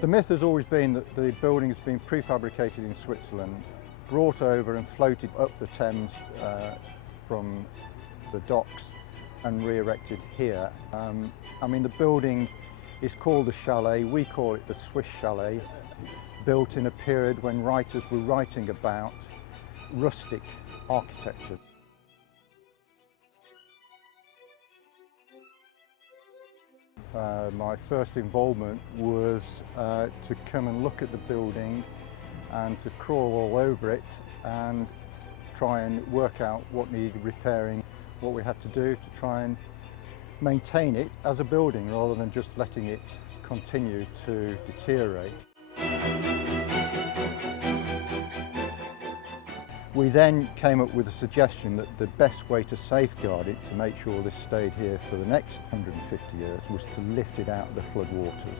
The myth has always been that the building has been prefabricated in Switzerland, brought over and floated up the Thames from the docks and re-erected here. I mean, the building is called the Chalet, we call it the Swiss Chalet, built in a period when writers were writing about rustic architecture. My first involvement was to come and look at the building and to crawl all over it and try and work out what needed repairing, what we had to do to try and maintain it as a building rather than just letting it continue to deteriorate. We then came up with a suggestion that the best way to safeguard it, to make sure this stayed here for the next 150 years, was to lift it out of the flood waters.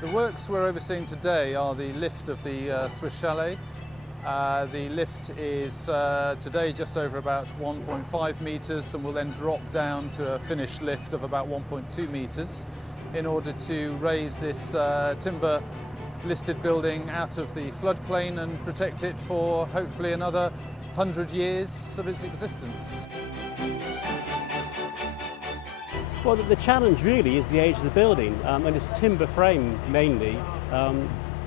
The works we're overseeing today are the lift of the Swiss Chalet. The lift is today just over about 1.5 metres and will then drop down to a finished lift of about 1.2 metres. In order to raise this timber listed building out of the floodplain and protect it for hopefully another 100 years of its existence. Well, the challenge really is the age of the building, and it's timber frame mainly.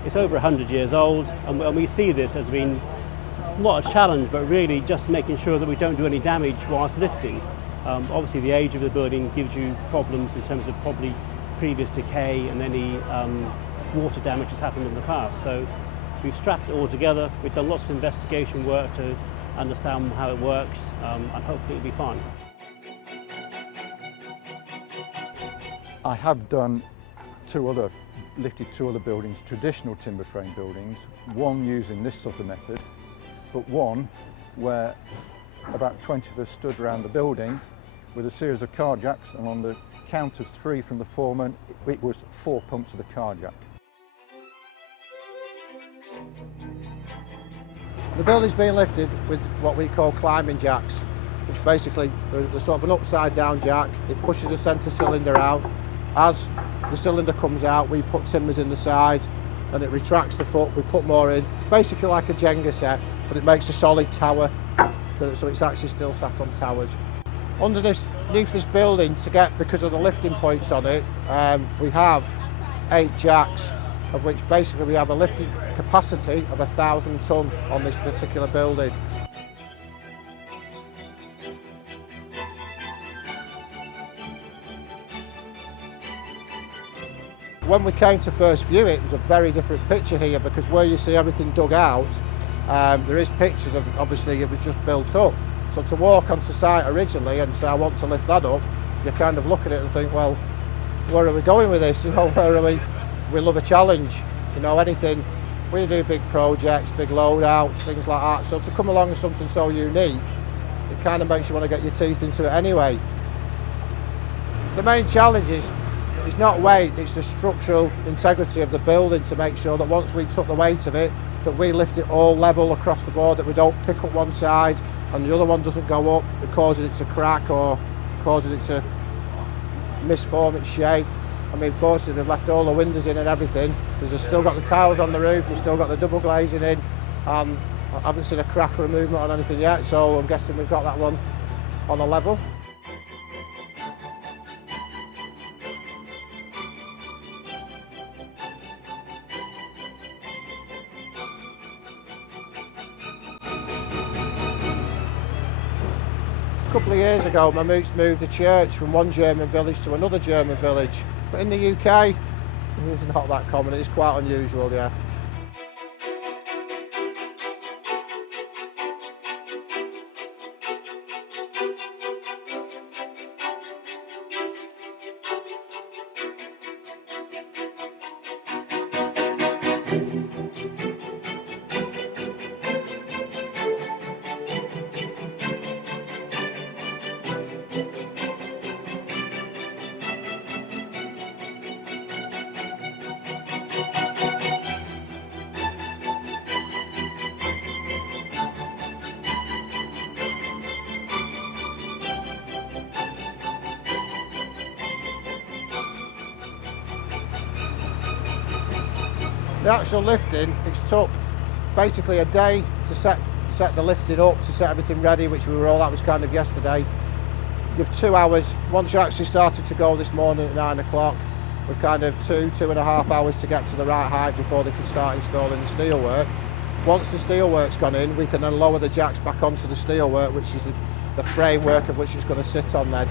It's over 100 years old, and we see this as being not a challenge, but really just making sure that we don't do any damage whilst lifting. Obviously the age of the building gives you problems in terms of probably previous decay and any water damage that's happened in the past. So we've strapped it all together. We've done lots of investigation work to understand how it works, and hopefully it'll be fine. I have lifted two other buildings, traditional timber frame buildings, one using this sort of method, but one where about 20 of us stood around the building with a series of car jacks, and on the count of 3 from the foreman, it was 4 pumps of the car jack. The building's being lifted with what we call climbing jacks, which basically they're sort of an upside down jack. It pushes the centre cylinder out. As the cylinder comes out, we put timbers in the side and it retracts the foot, we put more in. Basically like a Jenga set, but it makes a solid tower, so it's actually still sat on towers. Underneath this building, because of the lifting points on it, we have 8 jacks, of which basically we have a lifting capacity of 1,000 tonne on this particular building. When we came to first view it was a very different picture here, because where you see everything dug out, there is pictures of, obviously it was just built up. So to walk onto site originally and say I want to lift that up, you kind of look at it and think, well, where are we going with this? You know, where are we? We love a challenge. You know, anything, we do big projects, big loadouts, things like that. So to come along with something so unique, it kind of makes you want to get your teeth into it anyway. The main challenge is not weight, it's the structural integrity of the building, to make sure that once we took the weight of it, that we lift it all level across the board, that we don't pick up one side and the other one doesn't go up, causing it to crack or causing it to misform its shape. I mean, fortunately they've left all the windows in and everything. They've still got the tiles on the roof, we've still got the double glazing in. I haven't seen a crack or a movement on anything yet, so I'm guessing we've got that one on a level. A couple of years ago, my moots moved a church from one German village to another German village. But in the UK, it's not that common, it's quite unusual, yeah. The actual lifting, it's took basically a day to set the lifting up, to set everything ready, which that was kind of yesterday. You've 2 hours, once you actually started to go this morning at 9 o'clock, we've kind of 2.5 hours to get to the right height before they can start installing the steelwork. Once the steelwork's gone in, we can then lower the jacks back onto the steelwork, which is the framework of which it's going to sit on then.